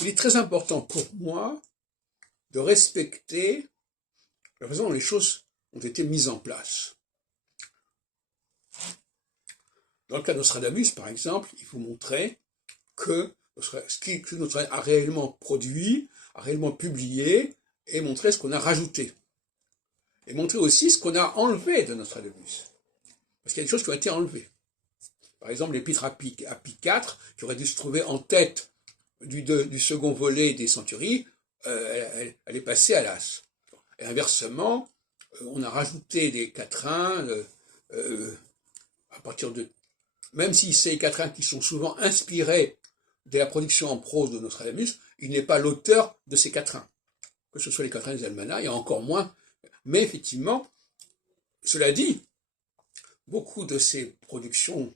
il est très important pour moi de respecter la façon dont les choses ont été mises en place. Dans le cas de Nostradamus, par exemple, il faut montrer que ce que Nostradamus a réellement produit, a réellement publié, et montrer ce qu'on a rajouté. Et montrer aussi ce qu'on a enlevé de Nostradamus. Parce qu'il y a des choses qui ont été enlevées. Par exemple, l'épître à Pie IV, qui aurait dû se trouver en tête du second volet des Centuries, elle est passée à l'as. Et inversement, on a rajouté des quatrains à partir de... Même si c'est les quatrains qui sont souvent inspirés de la production en prose de Nostradamus, il n'est pas l'auteur de ces quatrains. Que ce soit les quatrains des almanachs, et encore moins. Mais effectivement, cela dit, beaucoup de ces productions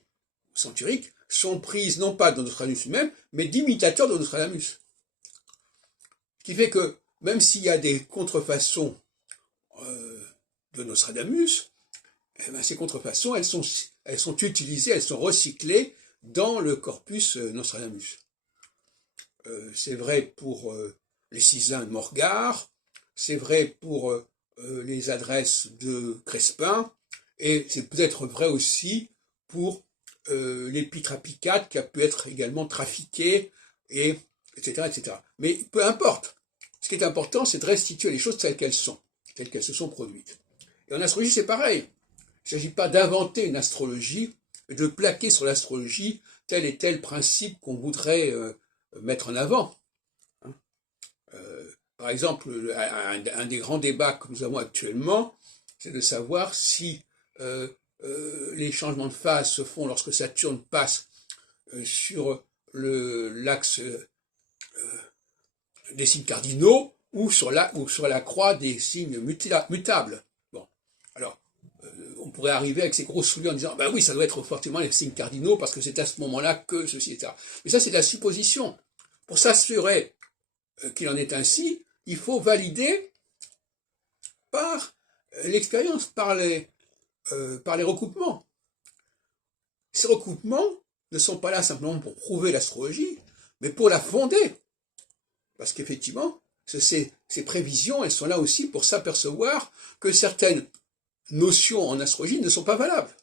centuriques sont prises non pas de Nostradamus lui-même, mais d'imitateurs de Nostradamus. Ce qui fait que, même s'il y a des contrefaçons de Nostradamus, eh bien, ces contrefaçons, elles sont utilisées, elles sont recyclées dans le corpus Nostradamus. C'est vrai pour les Cisins de Morgar, c'est vrai pour les adresses de Crespin, et c'est peut-être vrai aussi pour l'épître à Pie IV qui a pu être également trafiqué, et etc., etc. Mais peu importe. Ce qui est important, c'est de restituer les choses telles qu'elles sont, telles qu'elles se sont produites. Et en astrologie, c'est pareil. Il ne s'agit pas d'inventer une astrologie et de plaquer sur l'astrologie tel et tel principe qu'on voudrait mettre en avant. Par exemple, un des grands débats que nous avons actuellement, c'est de savoir si les changements de phase se font lorsque Saturne passe sur l'axe des signes cardinaux ou sur la croix des signes mutables. Bon, alors, on pourrait arriver avec ces grosses souliers en disant, ben oui, ça doit être fortement les signes cardinaux parce que c'est à ce moment-là que ceci, etc. Mais ça, c'est de la supposition. Pour s'assurer qu'il en est ainsi, il faut valider par l'expérience, par les recoupements. Ces recoupements ne sont pas là simplement pour prouver l'astrologie, mais pour la fonder. Parce qu'effectivement, ces prévisions, elles sont là aussi pour s'apercevoir que certaines notions en astrologie ne sont pas valables.